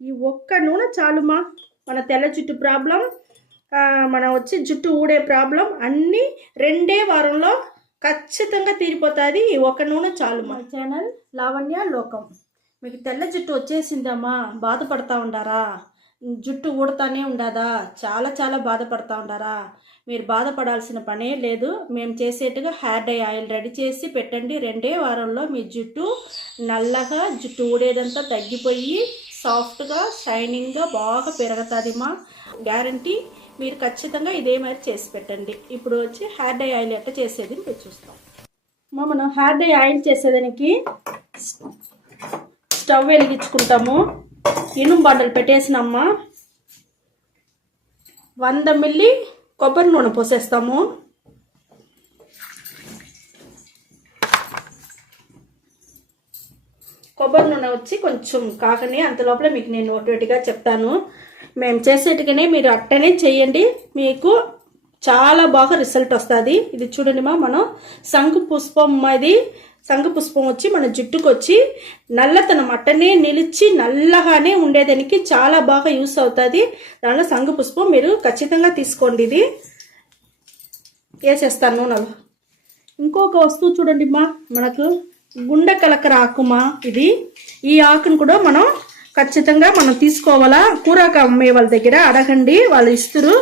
ఈ ఒక్క నూనె చాలుమా? మన తెల్ల జుట్టు ప్రాబ్లం మన వచ్చి జుట్టు ఊడే ప్రాబ్లం అన్నీ రెండే వారంలో ఖచ్చితంగా తీరిపోతుంది. ఈ ఒక్క నూనె చాలు మా ఛానల్ లావణ్య లోకం. మీకు తెల్ల జుట్టు వచ్చేసిందమ్మా. బాధపడతా ఉండారా? జుట్టు ఊడతానే ఉండదా? చాలా చాలా బాధపడతా ఉండారా? మీరు బాధపడాల్సిన పనే లేదు. మేము చేసేట్టుగా హెయిర్ డై ఆయిల్ రెడీ చేసి పెట్టండి. రెండే వారంలో మీ జుట్టు నల్లగా జుట్టు ఊడేదంతా తగ్గిపోయి సాఫ్ట్గా షైనింగ్గా బాగా పెరుగుతుంది మా గ్యారంటీ మీరు ఖచ్చితంగా ఇదే మరి చేసి పెట్టండి. ఇప్పుడు వచ్చి హెయిర్ డై ఆయిల్ ఎట్లా చేసేది మీరు చూస్తాం. మా మనం హెయిర్ డై ఆయిల్ చేసేదానికి స్టవ్ వెలిగించుకుంటాము. ఇనుము బండలు పెట్టేసినమ్మా. వంద మిల్లీ కొబ్బరి నూనె పోసేస్తాము. కొబ్బరి నూనె వచ్చి కొంచెం కాకని అంత లోపల మీకు నేను ఒకటిగా చెప్తాను. మేము చేసేట్టుగానే మీరు అట్టనే చేయండి. మీకు చాలా బాగా రిజల్ట్ వస్తుంది. ఇది చూడండి మా మనం శంకు పుష్పం అది శంఖ పుష్పం వచ్చి మన జుట్టుకు వచ్చి నల్లతనం అట్టనే నిలిచి నల్లగానే ఉండేదానికి చాలా బాగా యూస్ అవుతుంది. దానిలో శంఖ పుష్పం మీరు ఖచ్చితంగా తీసుకోండి ఇది. వేసేస్తాను నూనెలో. ఇంకొక వస్తువు చూడండి మా మనకు గుండె కలకర ఆకుమా ఇది? ఈ ఆకును కూడా మనం ఖచ్చితంగా మనం తీసుకోవాలా? కూరాకు అమ్మే వాళ్ళ దగ్గర అడగండి వాళ్ళు ఇస్తారు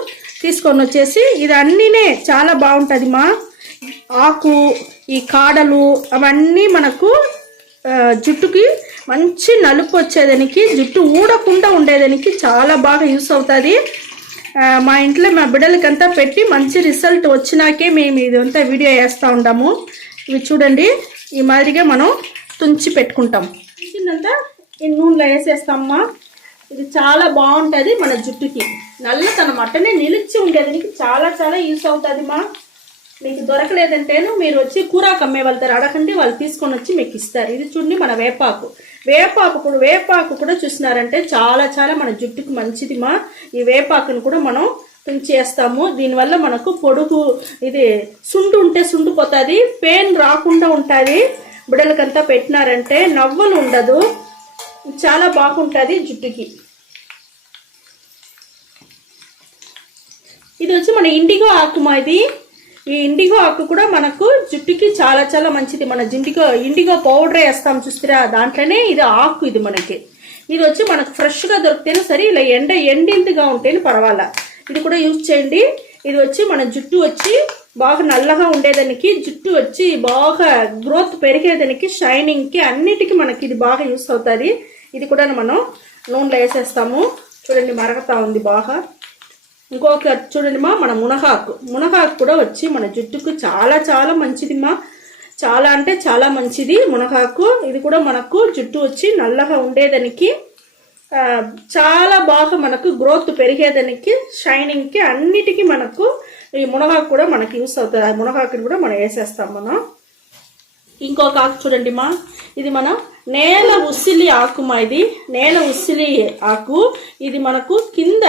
తీసుకొని వచ్చేసి ఇది అన్నీనే చాలా బాగుంటుంది మా ఆకు ఈ కాడలు అవన్నీ మనకు జుట్టుకి మంచి నలుపు వచ్చేదానికి జుట్టు ఊడకుండా ఉండేదానికి చాలా బాగా యూస్ అవుతుంది. మా ఇంట్లో మా బిడ్డలకంతా పెట్టి మంచి రిజల్ట్ వచ్చినాకే మేము ఇదంతా వీడియో వేస్తూ ఉంటాము ఇవి చూడండి. ఈ మాదిరిగా మనం తుంచి పెట్టుకుంటాం. తుంచిందంతా ఈ నూనెలో వేసేస్తామమ్మా ఇది చాలా బాగుంటుంది మన జుట్టుకి. నల్లతనం అట్టనే నిలిచి ఉండేదానికి చాలా చాలా యూస్ అవుతుంది మా మీకు దొరకలేదంటేను మీరు వచ్చి కూరాకు అమ్మే వెళ్తారు అడగండి వాళ్ళు తీసుకొని వచ్చి మీకు ఇస్తారు. ఇది చూడండి మన వేపాకు. వేపాకు కూడా వేపాకు కూడా చూసినారంటే చాలా చాలా మన జుట్టుకు మంచిది మా ఈ వేపాకును కూడా మనం చేస్తాము? దీనివల్ల మనకు పొడుగు ఇది సుండు ఉంటే సుండిపోతుంది పెయిన్ రాకుండా ఉంటుంది. బిడ్డలకంతా పెట్టినారంటే నవ్వలు ఉండదు. చాలా బాగుంటుంది జుట్టుకి. ఇది వచ్చి మన ఇండిగో ఆకుమా ఇది. ఈ ఇండిగో ఆకు కూడా మనకు జుట్టుకి చాలా చాలా మంచిది. మన జిండిగో ఇండిగో పౌడర్ వేస్తాం చూస్తారా దాంట్లోనే ఇది ఆకు ఇది మనకి. ఇది వచ్చి మనకు ఫ్రెష్గా దొరికితేనే సరే ఇలా ఎండ ఎండిందిగా ఉంటేనే పర్వాలా. ఇది కూడా యూజ్ చేయండి. ఇది వచ్చి మన జుట్టు వచ్చి బాగా నల్లగా ఉండేదానికి జుట్టు వచ్చి బాగా గ్రోత్ పెరిగేదానికి షైనింగ్కి అన్నిటికీ మనకి ఇది బాగా యూస్ అవుతుంది. ఇది కూడా మనం నూనెలో వేసేస్తాము. చూడండి మరగతా ఉంది బాగా. ఇంకొక చూడండి మా మన మునగాకు. మునగాకు కూడా వచ్చి మన జుట్టుకు చాలా చాలా మంచిది మా. చాలా అంటే చాలా మంచిది మునగాకు. ఇది కూడా మనకు జుట్టు వచ్చి నల్లగా ఉండేదానికి చాలా బాగా మనకు గ్రోత్ పెరిగేదానికి షైనింగ్కి అన్నిటికీ మనకు ఈ మునగాకు కూడా మనకి యూస్ అవుతుంది. ఆ మునగాకుని కూడా మనం వేసేస్తాం మనం. ఇంకొక ఆకు చూడండి మా. ఇది మన నేల ఉసిలి ఆకుమా ఇది. నేల ఉసిలి ఆకు. ఇది మనకు కింద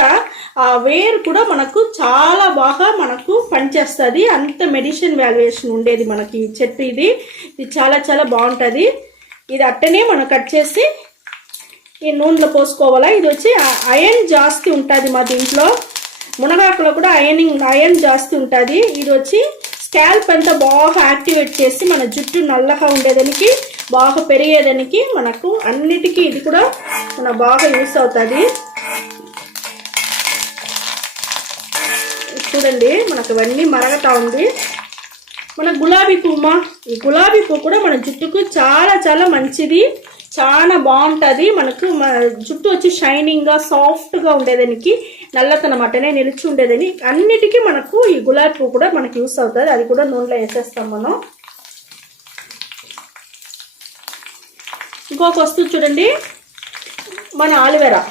ఆ వేరు కూడా మనకు చాలా బాగా మనకు పనిచేస్తుంది. అంత మెడిసిన్ వాల్యుయేషన్ ఉండేది మనకి ఈ చెట్టు ఇది. ఇది చాలా చాలా బాగుంటుంది. ఇది అట్టనే మనం కట్ చేసి ఈ నూనెలో పోసుకోవాలా? ఇది వచ్చి అయన్ జాస్తి ఉంటుంది మా దీంట్లో. మునగాకులో కూడా అయనింగ్ అయన్ జాస్తి ఉంటుంది. ఇది వచ్చి స్కాల్ప్ అంతా బాగా యాక్టివేట్ చేసి మన జుట్టు నల్లగా ఉండేదానికి బాగా పెరిగేదానికి మనకు అన్నిటికీ ఇది కూడా మన బాగా యూస్ అవుతుంది. చూడండి మనకు ఇవన్నీ మరగతా ఉంది. మన గులాబీ పువ్వు ఈ గులాబీ పువ్వు కూడా మన జుట్టుకు చాలా చాలా మంచిది. చాలా బాగుంటుంది. మనకు మన జుట్టు వచ్చి షైనింగ్గా సాఫ్ట్గా ఉండేదానికి నల్లతనం అట్టనే నిలిచి ఉండేదని. అన్నిటికీ మనకు ఈ గులాబీ పువ్వు కూడా మనకు యూస్ అవుతుంది. అది కూడా నూనెలో వేసేస్తాం మనం. ఇంకొక వస్తువు చూడండి. మన ఆలువేరా.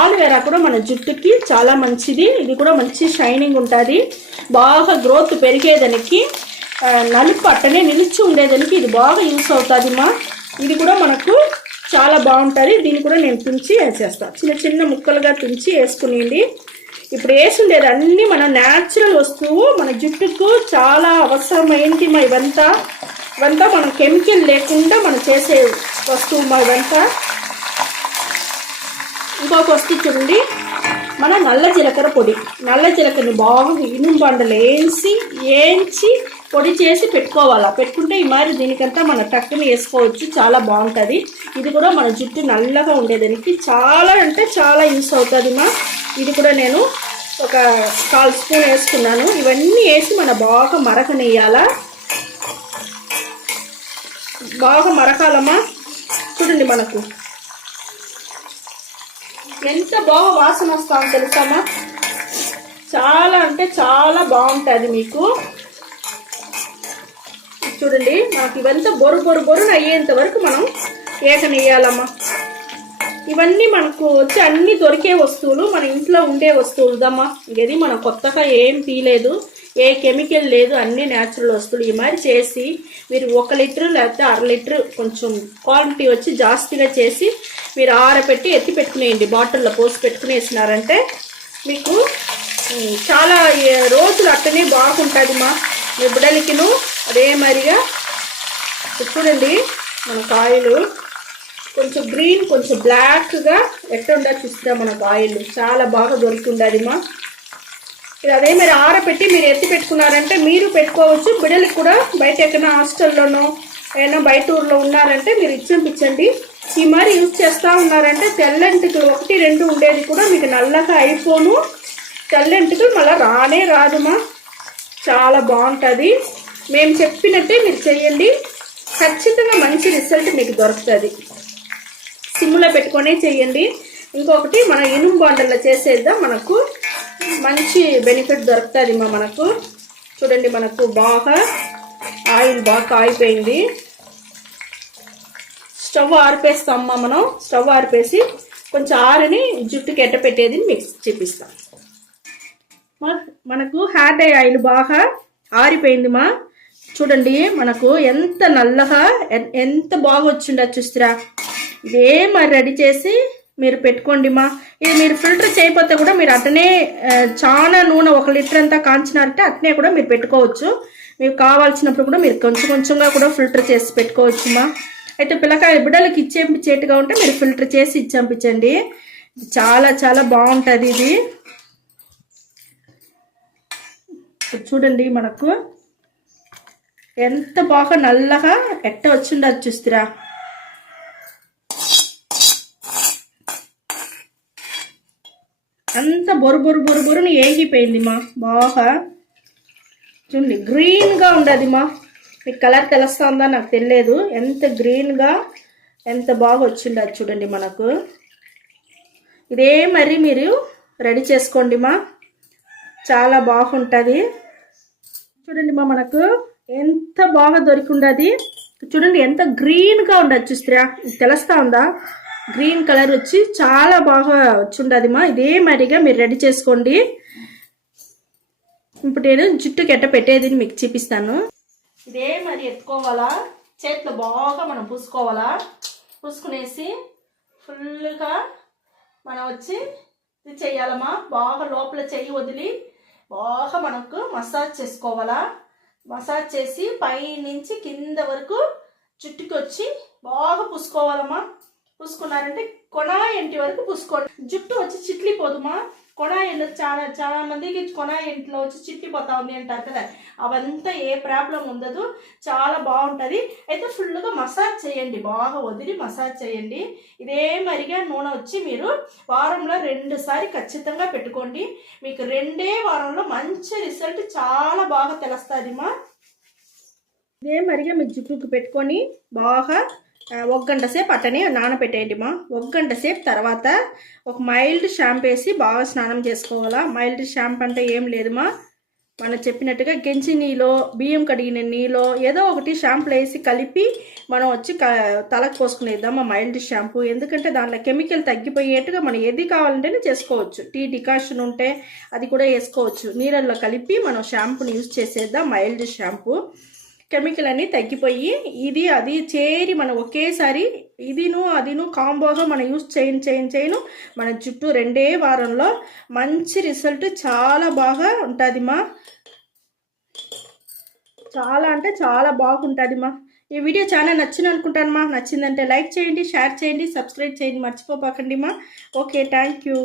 ఆలువేరా కూడా మన జుట్టుకి చాలా మంచిది. ఇది కూడా మంచి షైనింగ్ ఉంటుంది. బాగా గ్రోత్ పెరిగేదానికి నలుపు అట్టనే నిలిచి ఉండేదానికి ఇది బాగా యూస్ అవుతుంది మా. ఇది కూడా మనకు చాలా బాగుంటుంది. దీన్ని కూడా నేను తుంచి వేసేస్తాను చిన్న చిన్న ముక్కలుగా తుంచి వేసుకునేది. ఇప్పుడు వేసుండేది అన్నీ మన న్యాచురల్ వస్తువు మన జుట్టుకు చాలా అవసరమైంది మా ఇవంతా. ఇవంతా మనం కెమికల్ లేకుండా మనం చేసే వస్తువు మా ఇవంతా. ఇంకొక వస్తువు చూడండి. మన నల్ల జీలకర్ర పొడి. నల్ల జీలకర్రని బాగా ఇనుము బండలు వేసి వేయించి పొడి చేసి పెట్టుకోవాలా? పెట్టుకుంటే ఈ మరి దీనికంతా మన టక్కుని వేసుకోవచ్చు. చాలా బాగుంటుంది. ఇది కూడా మన జుట్టు నల్లగా ఉండేదానికి చాలా అంటే చాలా యూస్ అవుతుంది మా. ఇది కూడా నేను ఒక కాల్ స్పూన్ వేసుకున్నాను. ఇవన్నీ వేసి మన బాగా మరకనేయాలా బాగా మరకాలమ్మా. చూడండి మనకు. ఎంత బాగా వాసన వస్తాను తెలుసామా? చాలా అంటే చాలా బాగుంటుంది మీకు. చూడండి నాకు ఇవంతా బొరు బొరు బొరున అయ్యేంత వరకు మనం ఏకనేయాలమ్మా ఇవన్నీ మనకు వచ్చి అన్ని దొరికే వస్తువులు మన ఇంట్లో ఉండే వస్తువులు దమ్మా ఇది మనం కొత్తగా ఏం తీయలేదు ఏ కెమికల్ లేదు అన్ని న్యాచురల్ వస్తువులు. ఈ మరి చేసి మీరు ఒక లీటర్ లేకపోతే అర లీటర్ కొంచెం క్వాలిటీ వచ్చి జాస్తిగా చేసి మీరు ఆరబెట్టి ఎత్తి పెట్టుకునేయండి. బాటిల్లో పోసి పెట్టుకునేసినారంటే మీకు చాలా రోజులు అట్టనే బాగుంటుంది మా. మీ బిడ్డలకిను అదే మరిగా చూడండి మన కాయలు కొంచెం గ్రీన్ కొంచెం బ్లాక్గా ఎట్టుండా చూస్తే మన ఆయిల్ చాలా బాగా దొరుకుతుండదు మా. ఇది అదే మీరు ఆరబెట్టి మీరు ఎత్తి పెట్టుకున్నారంటే మీరు పెట్టుకోవచ్చు. బిడ్డలకు కూడా బయట ఎక్కడైనా హాస్టల్లోనో ఏదైనా బయట ఊర్లో ఉన్నారంటే మీరు ఇచ్చింపించండి ఈ మరి యూజ్ చేస్తూ ఉన్నారంటే తెల్లంటికలు ఒకటి రెండు ఉండేది కూడా మీకు నల్లగా అయిపోను తెల్లంటికలు మళ్ళీ రానే రాదుమా? చాలా బాగుంటుంది. మేము చెప్పినట్టే మీరు చేయండి. ఖచ్చితంగా మంచి రిజల్ట్ మీకు దొరుకుతుంది. సిమ్లో పెట్టుకొని చేయండి. ఇంకొకటి మన ఇనుము బాండల్లో చేసేద్దాం. మనకు మంచి బెనిఫిట్ దొరుకుతుంది మా మనకు? చూడండి మనకు బాగా ఆయిల్ బాగా కాయిపోయింది. స్టవ్ ఆరిపేస్తామమ్మా మనం. స్టవ్ ఆరిపేసి కొంచెం ఆరిని జుట్టుకి ఎట్ట పెట్టేది మీకు చూపిస్తాం. మనకు హ్యార్ డై ఆయిల్ బాగా ఆరిపోయింది మా చూడండి మనకు ఎంత నల్లగా ఎంత బాగా వచ్చిండో చూస్తురా. ఇదే మరి రెడీ చేసి మీరు పెట్టుకోండి మా ఇది మీరు ఫిల్టర్ చేయకపోతే కూడా మీరు అట్టనే చాలా నూనె ఒక లీటర్ అంతా కాంచినారంటే అట్నే కూడా మీరు పెట్టుకోవచ్చు. మీకు కావాల్సినప్పుడు కూడా మీరు కొంచెం కొంచెంగా కూడా ఫిల్టర్ చేసి పెట్టుకోవచ్చు మా అయితే పిల్లకాయ బిడ్డలకి ఇచ్చేపించేట్టుగా ఉంటే మీరు ఫిల్టర్ చేసి ఇచ్చంపించండి. చాలా చాలా బాగుంటుంది ఇది. చూడండి మనకు. ఎంత బాగా నల్లగా ఎట్ట వచ్చిండో అది చూస్తురా. అంత బొరు బొరు బొరు బొరుని ఏగిపోయింది మా. బాగా. చూడండి గ్రీన్గా ఉండదు మా మీకు కలర్ తెలుస్తుందా నాకు తెలియదు. ఎంత గ్రీన్గా ఎంత బాగా వచ్చిందో చూడండి మనకు. ఇదే మరి మీరు రెడీ చేసుకోండి మా. చాలా బాగుంటుంది. చూడండి మా మనకు ఎంత బాగా దొరికి ఉండదు చూడండి ఎంత గ్రీన్గా ఉండదు చూస్తారా తెలుస్తా ఉందా? గ్రీన్ కలర్ వచ్చి చాలా బాగా వచ్చిండదు మా. ఇదే మరిగా మీరు రెడీ చేసుకోండి. ఇప్పుడు నేను జుట్టుకి ఎట్ట పెట్టేది మీకు చూపిస్తాను. ఇదే మరి ఎత్తుకోవాలా? చేతిలో బాగా మనం పూసుకోవాలా? పూసుకునేసి ఫుల్గా మనం వచ్చి ఇది చెయ్యాలమ్మా బాగా లోపల చెయ్యి వదిలి బాగా మనకు మసాజ్ చేసుకోవాలా? మసాజ్ చేసి పై నుంచి కింద వరకు జుట్టుకొచ్చి బాగా పూసుకోవాలమ్మా. పూసుకున్నారంటే కొనాయింటి వరకు పూసుకోండి. జుట్టు వచ్చి చిట్లిపోదుమా? కొనాయిలు చాలా చాలా మందికి కొనాయింట్లో వచ్చి చిట్లిపోతా ఉంది అంటారు కదా. అవంతా ఏ ప్రాబ్లం ఉండదు. చాలా బాగుంటుంది. అయితే ఫుల్గా మసాజ్ చేయండి. బాగా వదిలి మసాజ్ చేయండి. ఇదే మరిగా నూనె వచ్చి మీరు వారంలో రెండుసారి ఖచ్చితంగా పెట్టుకోండి. మీకు రెండే వారంలో మంచి రిజల్ట్ చాలా బాగా తెలుస్తుంది మా ఇదే మరిగా మీ జుట్టుకు పెట్టుకొని బాగా ఒక గంట సేపు అట్టనే నానబెట్టేయండి మా. ఒక గంట సేపు తర్వాత ఒక మైల్డ్ షాంపూ వేసి బాగా స్నానం చేసుకోవాలా? మైల్డ్ షాంపూ అంటే ఏం లేదుమా మనం చెప్పినట్టుగా గెంజి నీలో బియ్యం కడిగిన నీలో ఏదో ఒకటి షాంపూలు వేసి కలిపి మనం వచ్చి క తలకు పోసుకునేద్దాం ఆ మైల్డ్ షాంపూ. ఎందుకంటే దాంట్లో కెమికల్ తగ్గిపోయేట్టుగా మనం ఏది కావాలంటేనే చేసుకోవచ్చు. టీ డికాషన్ ఉంటే అది కూడా వేసుకోవచ్చు. నీళ్ళల్లో కలిపి మనం షాంపూని యూజ్ చేసేద్దాం మైల్డ్ షాంపూ. కెమికల్ అన్నీ తగ్గిపోయి ఇది అది చేరి మనం ఒకేసారి ఇదిను అదిను కాంబోగా మనం యూజ్ చేయను చేయను చేయను మన జుట్టు రెండే వారంలో మంచి రిజల్ట్ చాలా బాగా ఉంటుందిమా. చాలా అంటే చాలా బాగుంటుందిమా. ఈ వీడియో చాలా నచ్చింది అనుకుంటాను మా నచ్చిందంటే లైక్ చేయండి షేర్ చేయండి సబ్స్క్రైబ్ చేయండి మర్చిపోపాకండి మా ఓకే థ్యాంక్ యూ